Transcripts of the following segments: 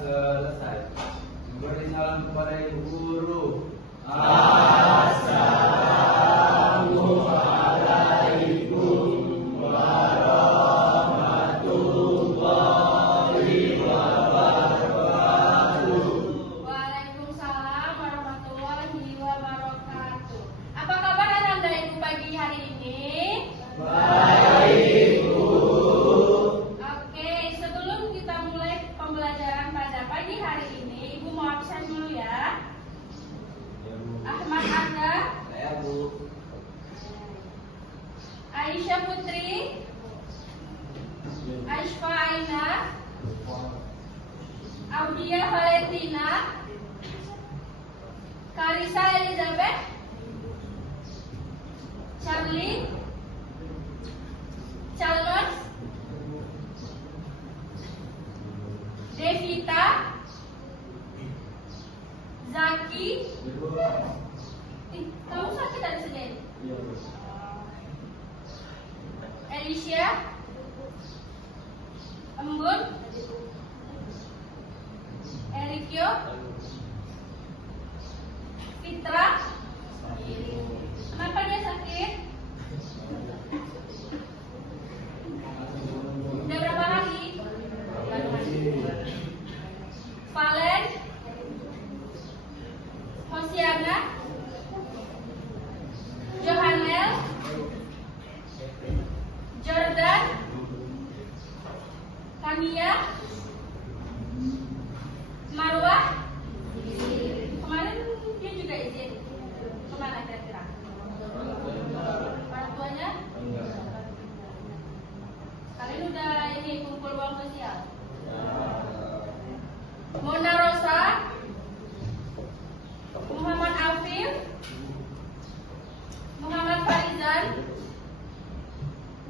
selesai. Beri salam kepada ibu guru. Assalamualaikum warahmatullahi wabarakatuh. Waalaikumsalam warahmatullahi wabarakatuh. Apa kabar anak-anak ibu pagi hari ini? Baik, Bu. Oke, sebelum kita mulai pembelajaran pada pagi hari ini, ibu mau absen dulu ya. Ahmad Anda, Saya, Bu. Aisyah Putri, Aishfa Aina, Audia Valentina, Karisa Elizabeth, Charlie, Charlotte, Devita, Zaki. Kamu sakit dari Senin? Alicia, Embun, Erikyo, Fitra. Kenapa dia sakit? Udah berapa hari? Valen, Hosiana, Johanel, Jordan, Kania, Marwah. Kemarin dia juga izin. Kemana kira-kira? Orang tuanya? Kalian udah ini kumpul uang sosial? Mona Rosa, Muhammad Afif, Muhammad Faizan,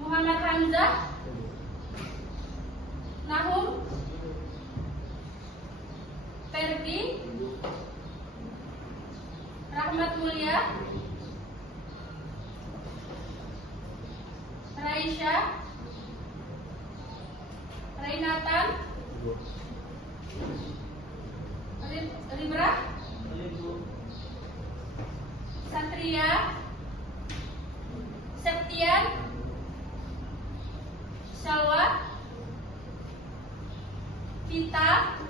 Muhammad Hamzah, Nahum, Ferdi, Rahmat Mulia, Raisya, Rainatan, Libra, Satria, Septian, Salwa, Vita,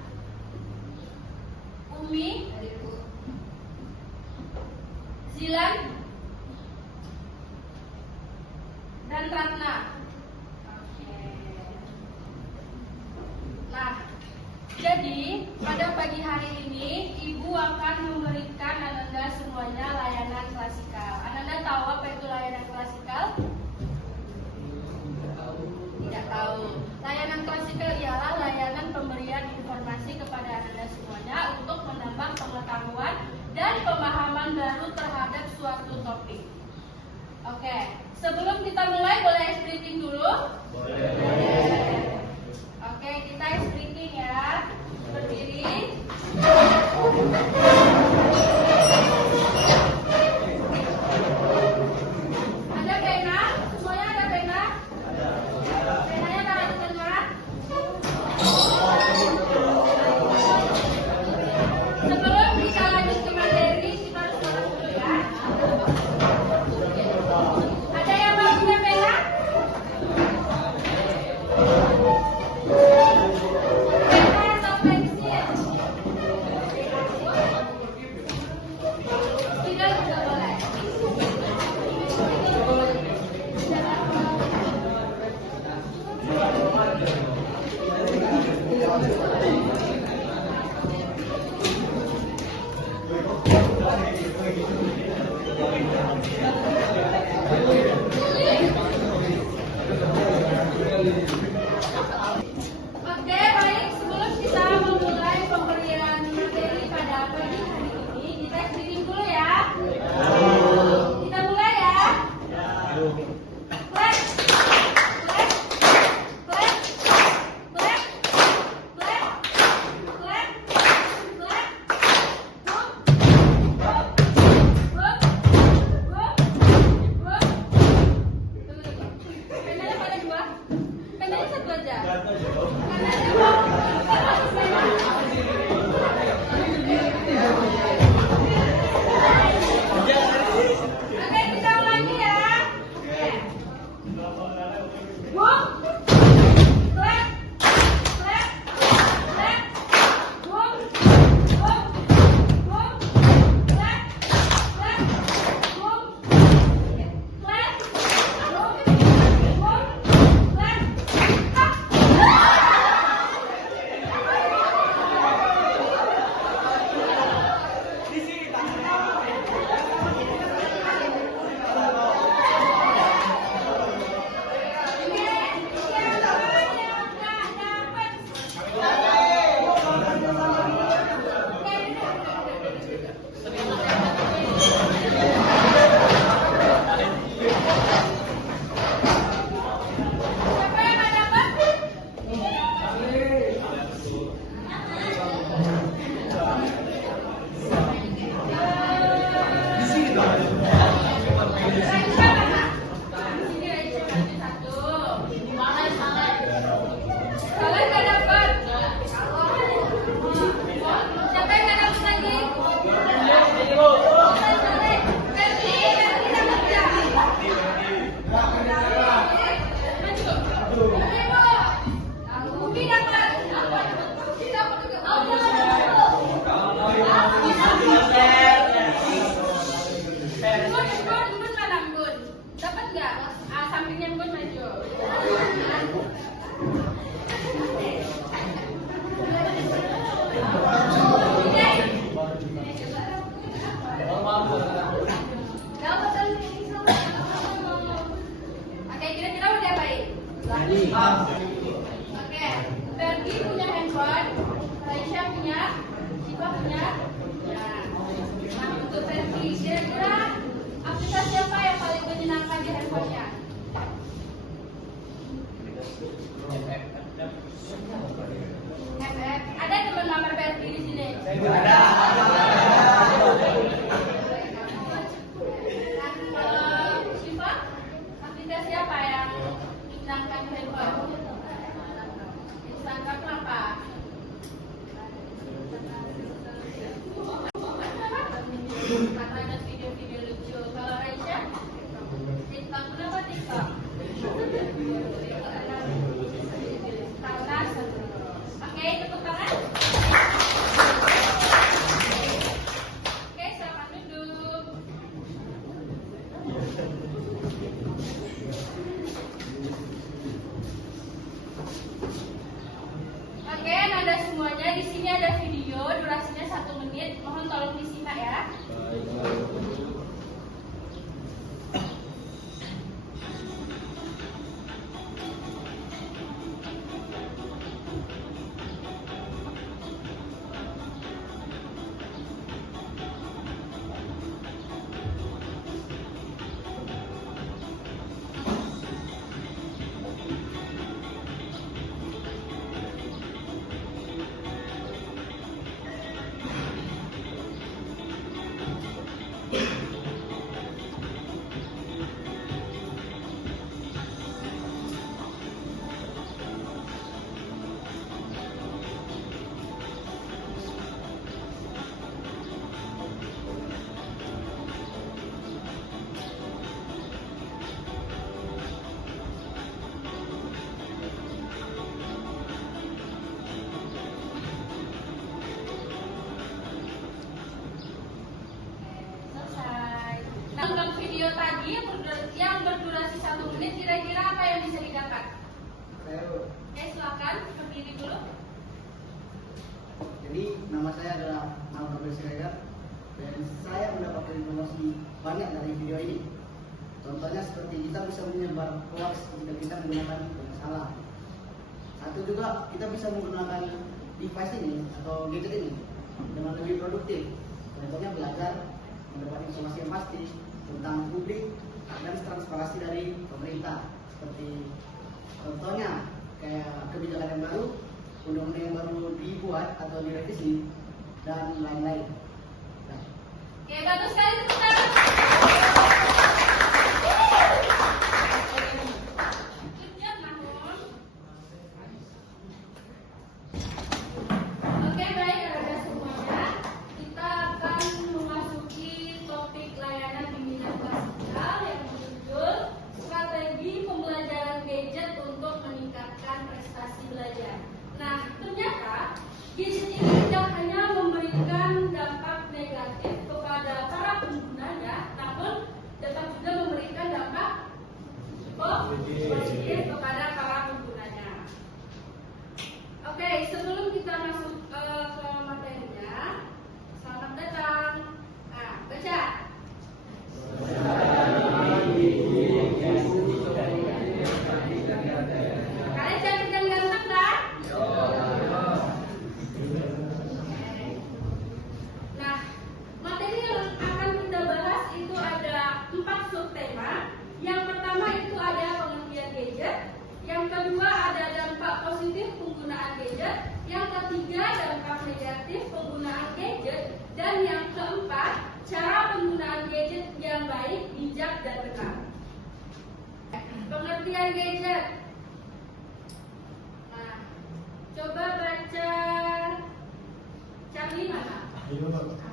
Umi, Zilan, dan Ratna. Nah, jadi pada pagi hari ini Ibu akan memberikan Ananda semuanya layanan klasikal. Ananda tahu apa itu layanan klasikal? Tidak tahu. Layanan klasikal ialah layanan pemberian informasi kepada Ananda semuanya untuk menambah pengetahuan dan pemahaman baru terhadap suatu topik. Oke, sebelum kita mulai boleh briefing dulu? Boleh. Oke, kita briefing ya. Berdiri. Ada pena? Semuanya ada pena? Penanya taruh di tempat. Sebelum kita lanjut ke materi, kita harus makan dulu ya. Ada yang mau punya pena? Pena atau pensil? Tidak juga boleh. Oke, baik. Sebelum kita memulai pemberian materi pada pagi hari ini, kita screening dulu ya. Kita mulai ya. Clap. Clap. Clap. Clap. Clap. Clap. Clap. Whoop. Whoop. Whoop. Whoop. Tunggu. Penanya pada dua. Penanya itu aja. Oke, kita ulangi ya. Boom. Clap. Clap. Clap. Boom. Boom. Boom. Clap. Clap. Boom. Clap. Boom. Boom. Clap. Siapa yang nggak dapat? Raisa mana? Di sini Raisa berarti satu. Kalian nggak dapat? Siapa yang nggak dapat lagi? Verdi dapat ya? Umi dapat. Gun mana Gun? Dapat nggak? Sampingnya Gun maju. Oke, kira-kira mau diapain? Oke, Ferdi punya handphone, Raisya punya, Siva punya. Nah, untuk Ferdi, kira-kira aplikasi apa yang paling menyenangkan di handphonenya? FF. Ada teman nomor Ferdi di sini? Nah, kalau Siva, aplikasi apa yang menyenangkan di handphone? Instagram kenapa? Karena ada video-video lucu. Kalau Raisya, TikTok kenapa TikTok? Karena seru. Oke, tepuk tangan. Oke, silakan duduk. Oke, nada semuanya di sini ada video durasinya 1 menit. Mohon tolong disimak ya. Nonton video tadi yang berdurasi 1 menit, kira-kira apa yang bisa didapat? Oke, silakan berdiri dulu. Jadi nama saya adalah Alvaro Siregar dan saya mendapatkan informasi banyak dari video ini. Contohnya seperti kita bisa menyebar hoax jika kita menggunakan yang salah. Atau juga kita bisa menggunakan device ini atau gadget ini dengan lebih produktif. Contohnya belajar, mendapat informasi yang pasti tentang publik dan transparansi dari pemerintah. Seperti contohnya kayak kebijakan yang baru, undang-undang yang baru dibuat atau direvisi dan lain-lain. Nah. Oke, bagus sekali tepuk tangan. Good job, Mahmud. Coba baca.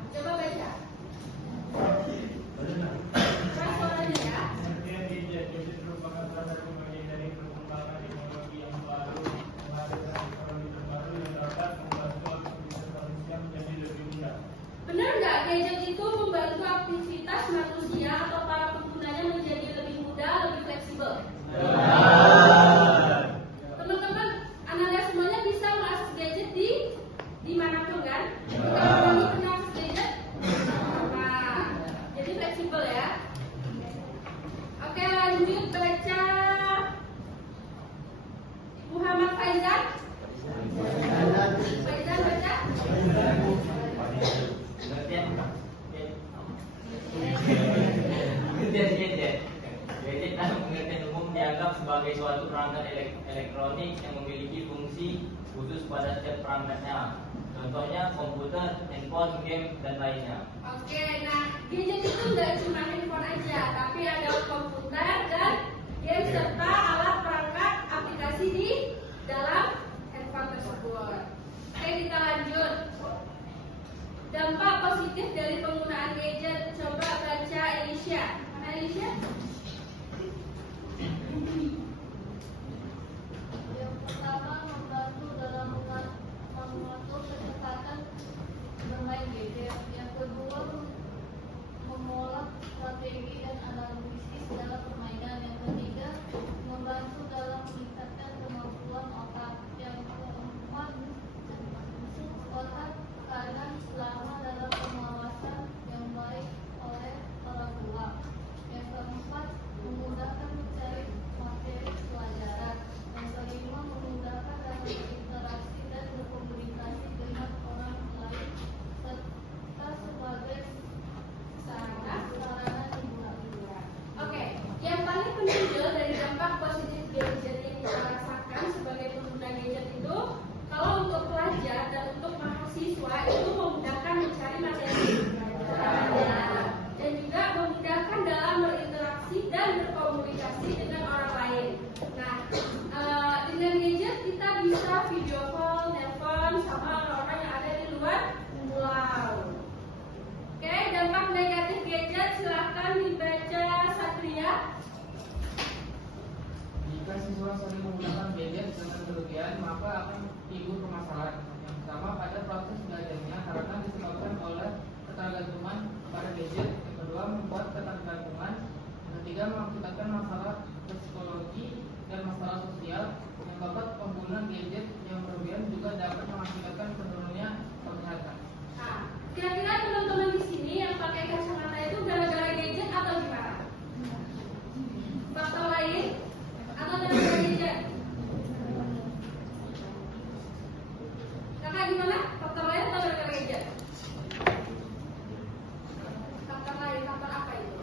Keras suaranya ya. Pengertian gadget merupakan salah satu bagian dari perkembangan teknologi yang baru, menghasilkan teknologi terbaru yang dapat membantu aktivitas manusia menjadi lebih mudah. Benar nggak gadget itu membantu aktivitas manusia atau para penggunanya menjadi lebih mudah, lebih fleksibel? Teman-teman, Anda semuanya bisa mengakses gadget di manapun kan? Kalau ini pernah akses gadget, nah, jadi fleksibel ya. Oke, lanjut baca. Muhammad Faizan. Faizan baca. Gadget dalam pengertian umum dianggap sebagai suatu perangkat elektronik yang memiliki fungsi khusus pada setiap perangkatnya. Contohnya komputer, handphone, game, dan lainnya. Oke, nah gadget itu nggak cuma handphone aja, tapi ada komputer dan game serta alat perangkat aplikasi di dalam handphone tersebut. Oke, kita lanjut. Dampak positif dari penggunaan gadget. Coba baca Elisha. Mana Elisha? Yang pertama, membantu dalam mengatur kecepatan bermain gadget. Yang kedua, mengolah strategi dan analisis dalam permainan. Yang ketiga, membantu dalam meningkatkan kemampuan otak. Yang keempat, otak keadaan selama dalam pengawasan yang baik oleh orang tua. Yang keempat, memudahkan mencari materi pelajaran. Yang kelima, memudahkan dalam berinteraksi dan berkomunikasi dengan orang lain serta sebagai sarana hiburan. Oke, yang paling menonjol dari dampak positif gadget yang kita rasakan sebagai pengguna gadget itu, kalau untuk pelajar dan untuk mahasiswa itu memudahkan mencari materi pelajaran dan juga memudahkan dalam berinteraksi dan berkomunikasi dengan orang lain. Nah, dengan gadget kita bisa video call, telepon sama orang-orang yang ada di luar pulau. Oke, dampak negatif gadget silahkan dibaca Satria. Jika siswa sering menggunakan gadget dengan berlebihan, maka akan timbul permasalahan. Yang pertama pada proses belajarnya karena disebabkan oleh ketergantungan pada gadget. Yang kedua membuat ketergantungan. Yang ketiga mengakibatkan masalah psikologi dan masalah sosial. Yang keempat penggunaan gadget yang berlebihan juga dapat mengakibatkan penurunannya kesehatan. Nah, kira-kira teman-teman di sini yang pakai kacamata itu gara-gara gadget atau gimana? Faktor lain atau gara-gara gadget? Kakak gimana? Faktor lain atau gara-gara gadget? Faktor lain, faktor apa itu?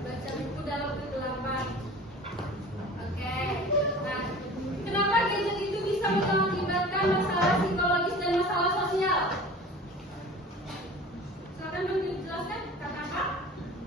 Baca buku dalam kegelapan. Oke. Nah, kenapa gadget itu bisa mengakibatkan masalah psikologis dan masalah sosial? Silakan menjelaskan, kata apa?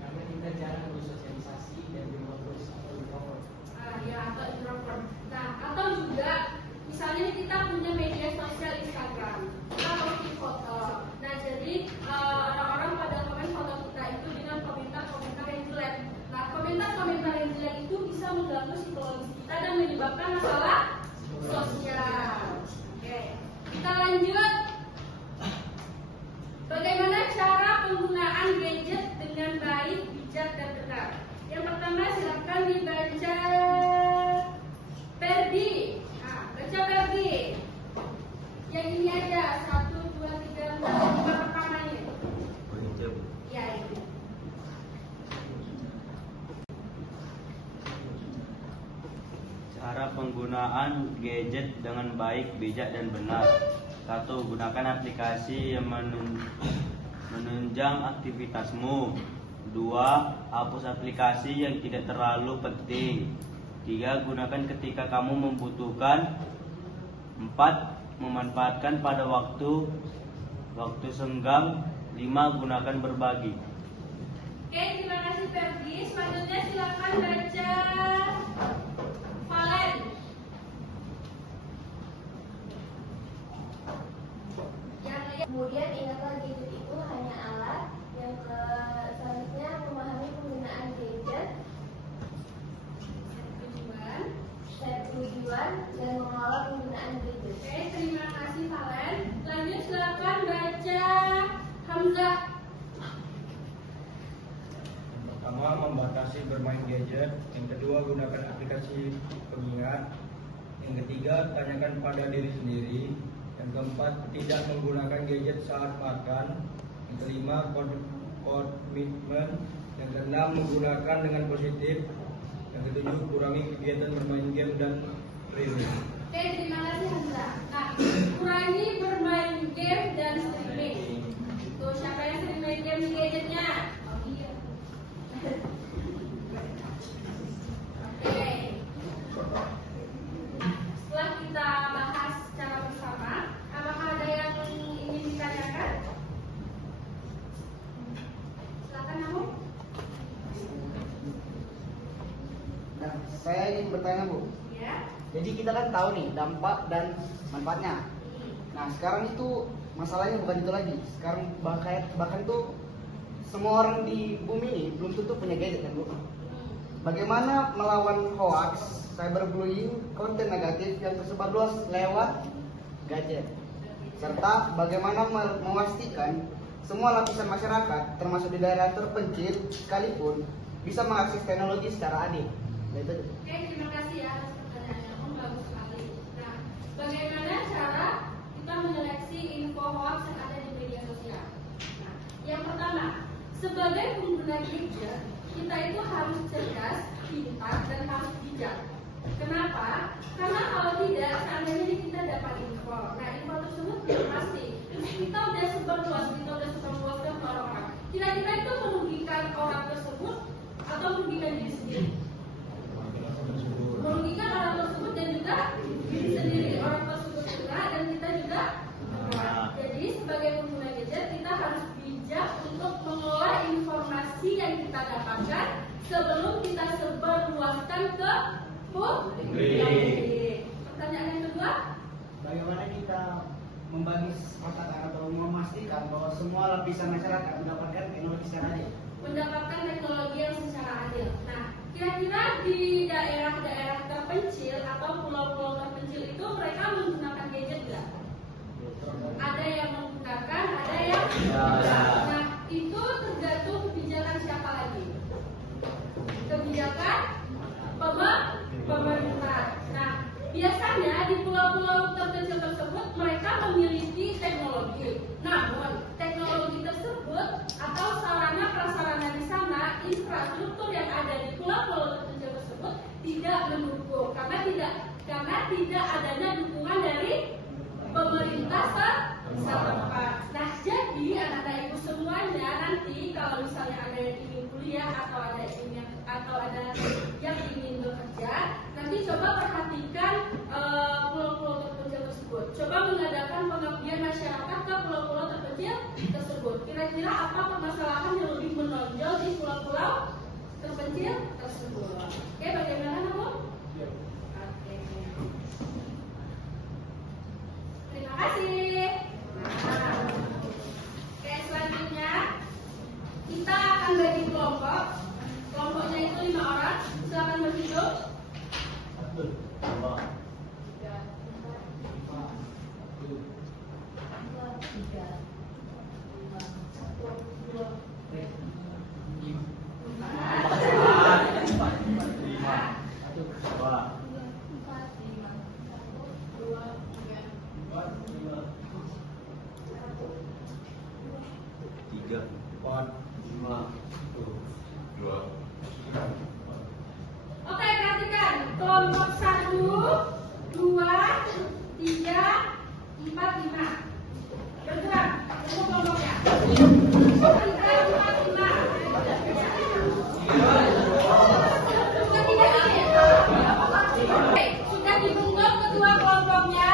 Karena kita jarang bersosialisasi dan berngobrol atau berkomunikasi. Ya, atau introvert. Nah, atau juga misalnya kita punya media sosial Instagram, kita posting foto. Nah, jadi orang-orang pada komen foto kita itu dengan komentar-komentar yang jelek. Nah, komentar-komentar yang jelek itu bisa mengganggu psikologis kita dan menyebabkan masalah sosial. Oke, kita lanjut. Bagaimana cara penggunaan gadget dengan baik, bijak, dan benar? Yang pertama silakan dibaca Ferdi. Nah, baca Ferdi. Yang ini aja 1, 2, 3, 4, 5 pertama ini. Ya ini. Cara penggunaan gadget dengan baik, bijak, dan benar. 1. Gunakan aplikasi yang menunjang aktivitasmu. 2. Hapus aplikasi yang tidak terlalu penting. 3. Gunakan ketika kamu membutuhkan. 4. Memanfaatkan pada waktu senggang. 5. Gunakan berbagi. Oke, terima kasih Ferdi. Selanjutnya silakan baca Valen. pengetahuan dan mengelola penggunaan gadget. Oke, terima kasih Valen. Lanjut silakan baca Hamzah. Yang pertama, membatasi bermain gadget. Yang kedua, gunakan aplikasi pengingat. Yang ketiga, tanyakan pada diri sendiri. Yang keempat, tidak menggunakan gadget saat makan. Yang kelima, komitmen. Yang keenam, menggunakan dengan positif. Yang ketujuh, kurangi kegiatan bermain game dan streaming. Oke, terima kasih Hamzah. Nah, kurangi bermain game dan streaming. Tuh, siapa yang sering main game di gadgetnya? Oh iya. Oke. Setelah kita bahas secara bersama, apakah ada yang ingin ditanyakan? Silakan kamu. Nah, saya ingin bertanya Bu. Ya. Jadi kita kan tahu nih dampak dan manfaatnya. Nah sekarang itu masalahnya bukan itu lagi. Sekarang bahkan tuh semua orang di bumi ini belum tentu punya gadget kan Bu. Bagaimana melawan hoax, cyberbullying, konten negatif yang tersebar luas lewat gadget? Serta bagaimana memastikan semua lapisan masyarakat termasuk di daerah terpencil sekalipun bisa mengakses teknologi secara adil. Nah, itu. Oke, terima kasih ya atas pertanyaannya. Bagus sekali. Nah, bagaimana cara kita menyeleksi info hoax yang ada di media sosial? Nah, yang pertama, sebagai pengguna gadget, kita itu harus cerdas, pintar, dan harus bijak. Kenapa? Karena kalau tidak, seandainya kita dapat info. Nah, info tersebut tidak pasti. Terus kita udah sebarluaskan ke orang-orang. Kira-kira itu merugikan orang tersebut atau merugikan diri sendiri? Merugikan orang tersebut dan juga diri sendiri, orang tersebut juga dan kita juga. Jadi sebagai pengguna gadget kita harus bijak untuk mengelola informasi yang kita dapatkan sebelum kita sebarluaskan ke publik. Pertanyaan yang kedua, Bagaimana kita membagi katakan atau memastikan bahwa semua lapisan masyarakat mendapatkan teknologi secara adil? mendapatkan teknologi yang secara adil. Nah, kira-kira di daerah-daerah terpencil atau pulau-pulau terpencil itu mereka menggunakan gadget nggak? Ada yang menggunakan, ada yang tidak. Nah, itu tergantung kebijakan siapa lagi? Kebijakan pemerintah. Nah, biasanya di pulau-pulau terpencil tersebut mereka memiliki teknologi. Namun, teknologi tersebut atau sarana prasarana di sana, infrastruktur yang ada di pulau-pulau terpencil tersebut tidak mendukung karena tidak adanya dukungan dari pemerintah setempat. Nah, jadi anak-anak ibu semuanya nanti kalau misalnya ada yang ingin kuliah atau ada yang ingin bekerja, nanti coba perhatikan pulau-pulau terpencil tersebut. Coba mengadakan pengabdian masyarakat ke pulau-pulau terpencil tersebut. Kira-kira apa permasalahan yang lebih menonjol di pulau-pulau terpencil tersebut? Oke, bagaimana kamu? Oke. Terima kasih. Nah, oke, selanjutnya kita akan bagi kelompok. Kelompoknya itu 5 orang. Silakan berhitung. 1, 2, 2. Oke, perhatikan. Kelompok 1, 2, 3, 4, 5. Bergerak. Untuk kelompoknya. 3, 4, 5. Sudah tidak ini? Oke, sudah dibentuk ketua kelompoknya.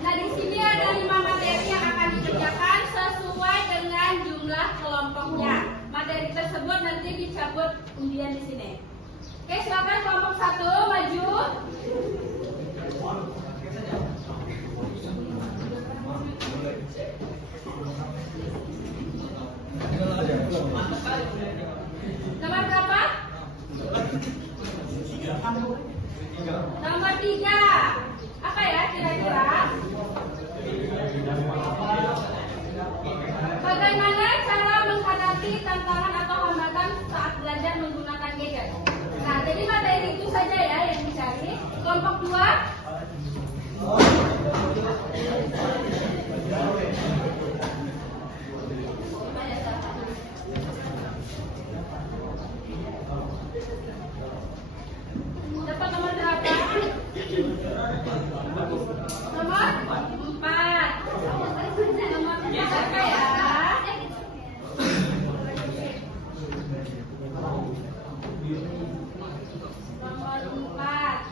Nah, di sini ada 5 materi yang akan dikerjakan sesuai dengan jumlah kelompoknya. Materi tersebut nanti dicabut undian di sini. Oke, silakan kelompok 1 maju. Nomor berapa? Nomor 3. Apa ya kira-kira? Bagaimana cara menghadapi tantangan atau hambatan saat belajar menggunakan gadget? Nah, jadi materi itu saja ya yang dicari. Kelompok 2. Dapat nomor berapa? Nomor 4. Nomor 4 apa ya? Nomor 4.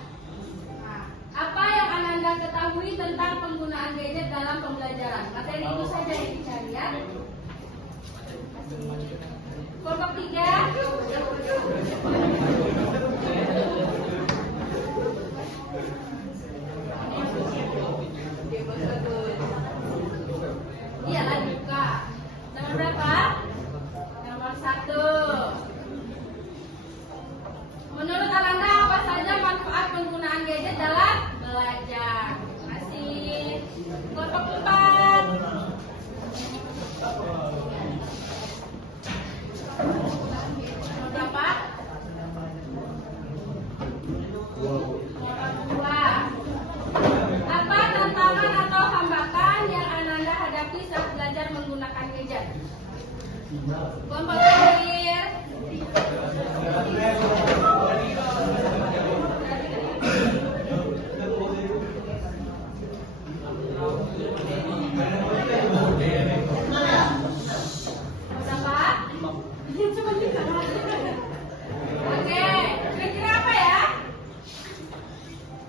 Nah, apa yang Ananda ketahui tentang penggunaan gadget dalam pembelajaran? Materi itu saja yang dicari ya. Kelompok 3. Iya lah buka. Nomor berapa? Nomor 1. Menurut Ananda apa saja manfaat penggunaan gadget dalam belajar? Masih. Kelompok 4. Nomor berapa? Nomor 2. Apa tantangan atau hambatan yang Ananda hadapi saat belajar menggunakan gadget? Kelompok terakhir. Oke, kira-kira apa ya?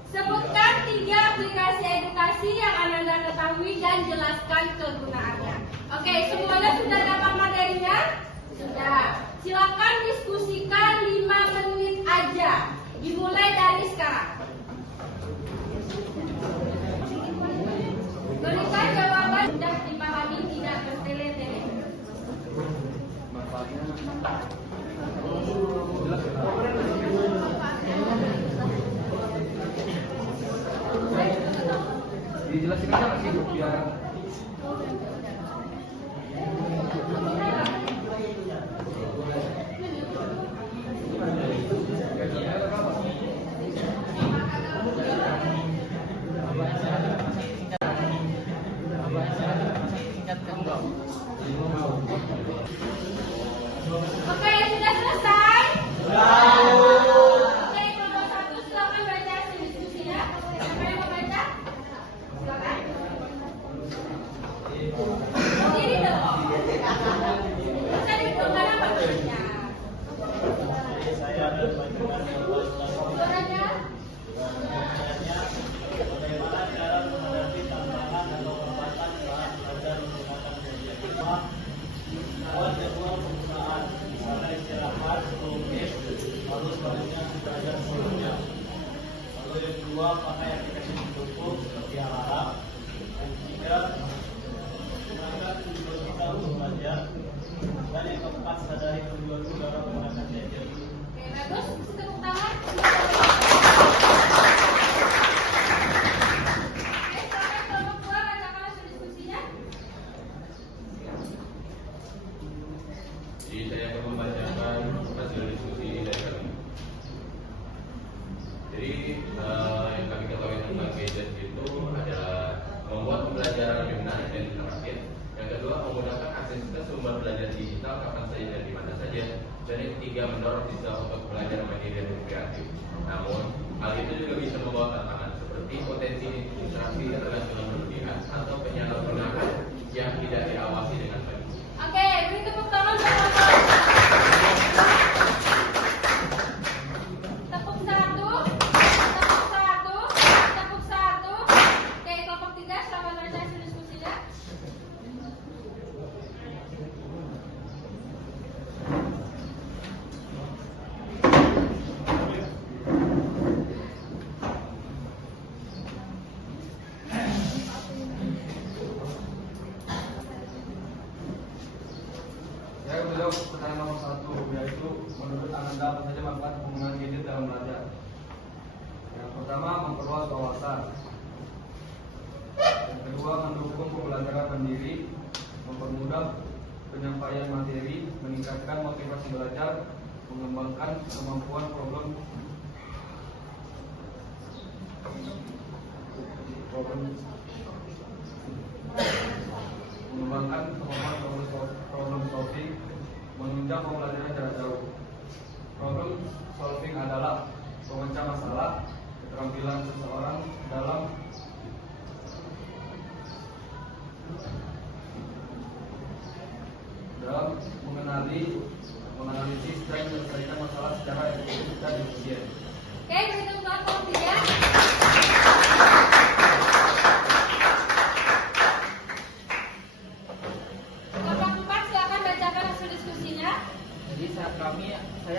Sebutkan 3 aplikasi edukasi yang Ananda ketahui dan jelaskan kegunaannya. Oke, semuanya sudah dapat materinya? Sudah. Silakan diskusikan 5 menit aja. Dimulai dari sekarang. Berikan jawaban sudah dipahami, tidak bertele-tele. Dijelasin aja nggak sih Bu, biar Oke, sudah selesai? Oke, kelompok 1 silakan baca hasil diskusinya. Siapa yang mau baca? Silakan. Berdiri dong. Baca di depan apa tulisnya? Suaranya? Bagaimana cara menghadapi tantangan atau hambatan saat belajar menggunakan gadget? Awal jadwal penggunaan, misalnya istirahat 10 menit, lalu selanjutnya belajar sebelumnya. Lalu yang kedua, pakai aplikasi pendukung seperti alarm. Yang ketiga, gunakan video kita untuk belajar. Dan yang keempat, sadari tujuan dalam menggunakan gadget. Oke, bagus. Tepuk tangan. Oke, silakan kelompok 2 bacakan hasil diskusinya. Jadi saya akan membacakan hasil diskusi dari kami. Jadi yang kami ketahui tentang gadget itu adalah membuat pembelajaran lebih menarik dan interaktif. Yang kedua, menggunakan akses sumber belajar digital kapan saja dan di mana saja. Dan yang ketiga, mendorong siswa untuk belajar mandiri dan kreatif. Namun, hal itu juga bisa membawa tantangan seperti potensi interaksi internasional berlebihan atau penyalahgunaan yang tidak diawasi dengan baik. Oke, beri tepuk tangan untuk kelompok. Tepuk 1. Tepuk 1. Oke, kelompok 3 silakan baca hasil diskusinya. memperluas wawasan. Yang kedua, mendukung pembelajaran mandiri, mempermudah penyampaian materi, meningkatkan motivasi belajar, mengembangkan kemampuan problem solving, menunjang pembelajaran jarak jauh. Problem solving adalah pemecah masalah, keterampilan seseorang dalam menganalisis dan menyelesaikan masalah secara efektif dan efisien. Oke, berhitung kelompok 3. Kelompok 4, silakan bacakan hasil diskusinya. Jadi saya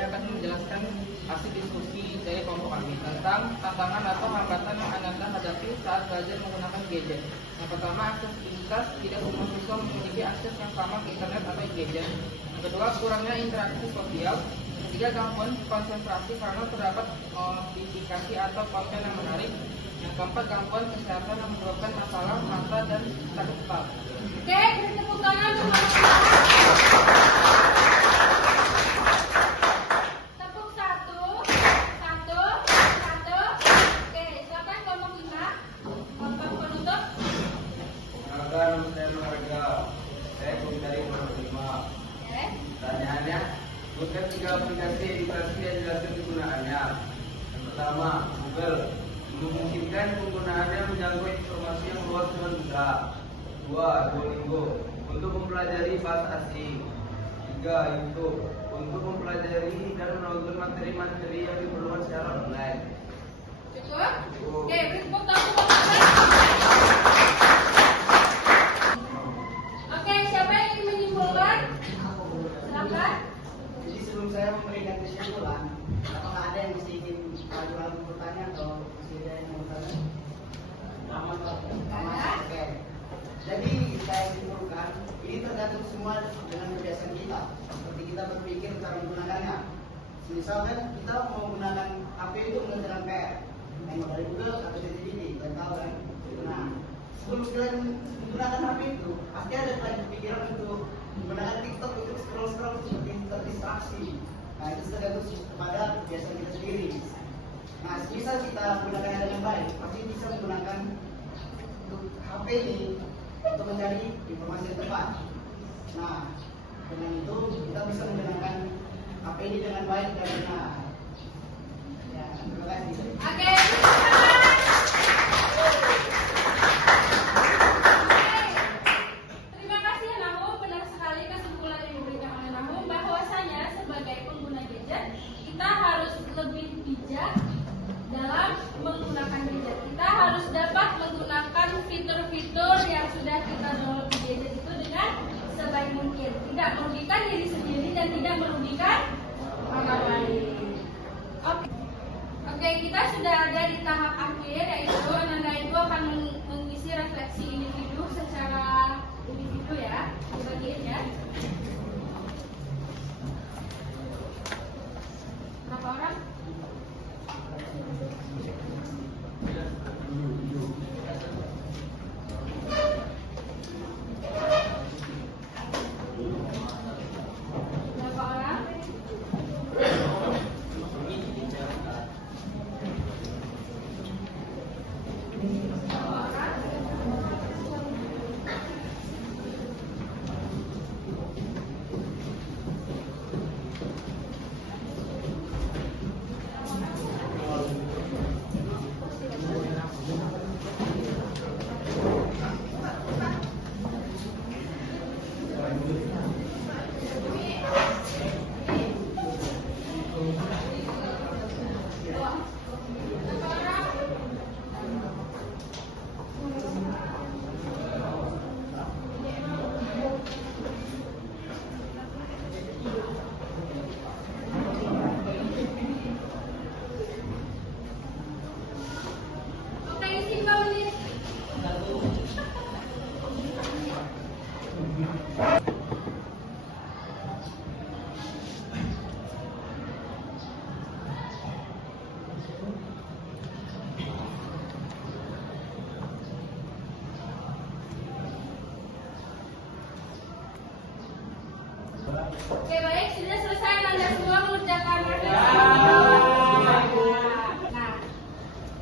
akan menjelaskan hasil diskusi dari kelompok kami tentang tantangan atau hambatan yang Anda hadapi saat belajar menggunakan gadget. Yang pertama, aksesibilitas, tidak semua siswa memiliki akses yang sama ke internet atau gadget. Yang kedua, kurangnya interaksi sosial. Yang ketiga, gangguan konsentrasi karena terdapat notifikasi atau konten yang menarik. Yang keempat, gangguan kesehatan yang menyebabkan masalah mata dan sakit kepala. Oke, beri tepuk tangan untuk tepuk 1. Oke, silakan kelompok 5. Kelompok penutup. Perkenalkan, nama saya Marga. Saya dari kelompok 5. Oke. Pertanyaannya, sebutkan 3 aplikasi edukasi yang dijelaskan kegunaannya. Yang pertama, Google. Memungkinkan penggunaannya menjangkau informasi yang luas dengan mudah. 2. Duolingo untuk mempelajari bahasa asing. 3. YouTube untuk mempelajari dan menonton materi-materi yang diperlukan secara online. Cukup? Oke, beri tepuk tangan. Oke, siapa yang ingin menyimpulkan? Silakan. Jadi sebelum saya memberikan kesimpulan, apakah ada yang masih ingin ragu-ragu bertanya atau masih ada yang mau bertanya? Aman, Pak. Aman. Oke. Jadi saya simpulkan, ini tergantung semua dengan kebiasaan kita. Seperti kita berpikir cara menggunakannya. Misalkan kita mau menggunakan HP itu mengerjakan PR, mau dari Google atau ChatGPT, kalian tahu kan? Nah, sebelum kalian menggunakan HP itu, pasti ada kalian pikiran untuk menggunakan TikTok untuk scroll seperti terdistraksi. Nah, itu tergantung kepada kebiasaan kita sendiri. Nah, misal kita menggunakannya dengan baik, pasti bisa menggunakan untuk HP ini untuk mencari informasi yang tepat. Nah, dengan itu kita bisa menggunakan HP ini dengan baik dan benar. Ya, terima kasih. Oke. Terima kasih ya Nahum, benar sekali kesimpulan yang diberikan oleh Nahum bahwasanya sebagai pengguna gadget kita harus lebih bijak dalam menggunakan gadget. Kita harus dapat menggunakan fitur-fitur yang sudah kita download di gadget itu dengan sebaik mungkin, tidak merugikan diri sendiri dan tidak merugikan orang lain. Oke, kita sudah ada di tahap akhir, yaitu Ananda itu akan mengisi refleksi individu secara individu ya, dibagiin ya. Berapa orang? Berapa orang? Oke, baik, sudah selesai Anda semua mengerjakan refleksi. Nah,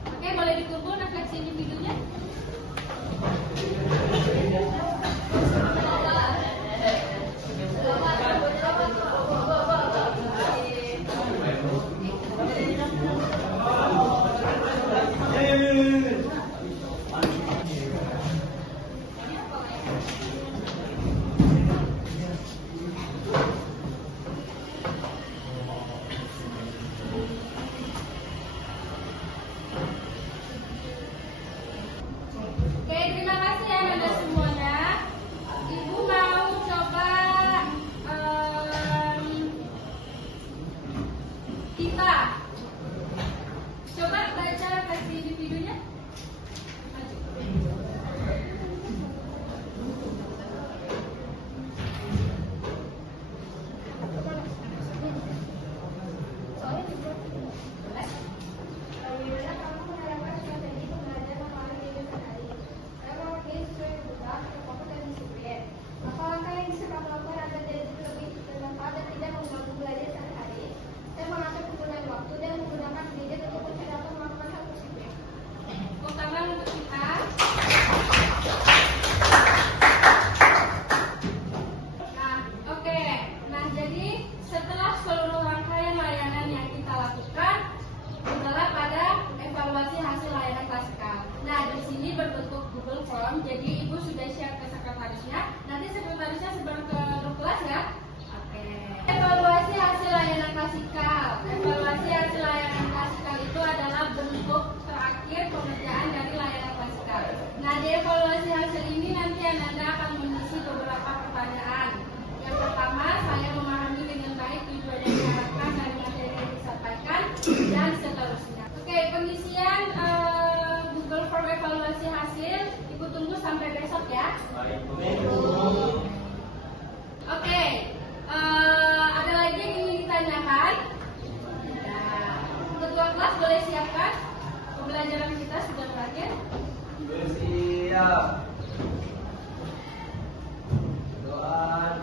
oke, boleh dikumpul refleksi individunya. Oke, terima kasih ya Anda semuanya. Ibu mau coba kita coba baca refleksi individunya. Bagaimana kamu menerapkan strategi pembelajaran melalui kegiatan hari? Saya mewakili sesuai kebutuhan, terfokus dan disiplin. Apa langkah yang bisa kamu lakukan agar jadi lebih bermanfaat dan tidak mengganggu belajar sehari-hari? Saya mengatur penggunaan waktu dan menggunakan gadget untuk mencari atau melakukan hal tersebut. Tepuk tangan untuk kita. Nah, oke. Nah, jadi setelah seluruh rangkaian layanan yang kita lakukan adalah pada evaluasi hasil layanan klasikal. Nah, di sini berbentuk Google Form. Jadi Ibu sudah share ke sekretarisnya. Nanti sekretarisnya sebar ke grup kelas ya. Oke. Evaluasi hasil layanan klasikal. Evaluasi hasil layanan klasikal itu adalah bentuk terakhir pengerjaan dari layanan klasikal. Nah, di evaluasi hasil ini nanti Anda akan mengisi beberapa pertanyaan. Yang pertama, saya memahami dengan baik tujuan yang diharapkan dari materi yang disampaikan dan seterusnya. Oke, pengisian Google Form evaluasi hasil Ibu tunggu sampai besok ya. Baik. Oke, ada lagi yang ingin ditanyakan? Nah, ketua kelas boleh siapkan. Pembelajaran kita sudah berakhir. Bersiap. Doa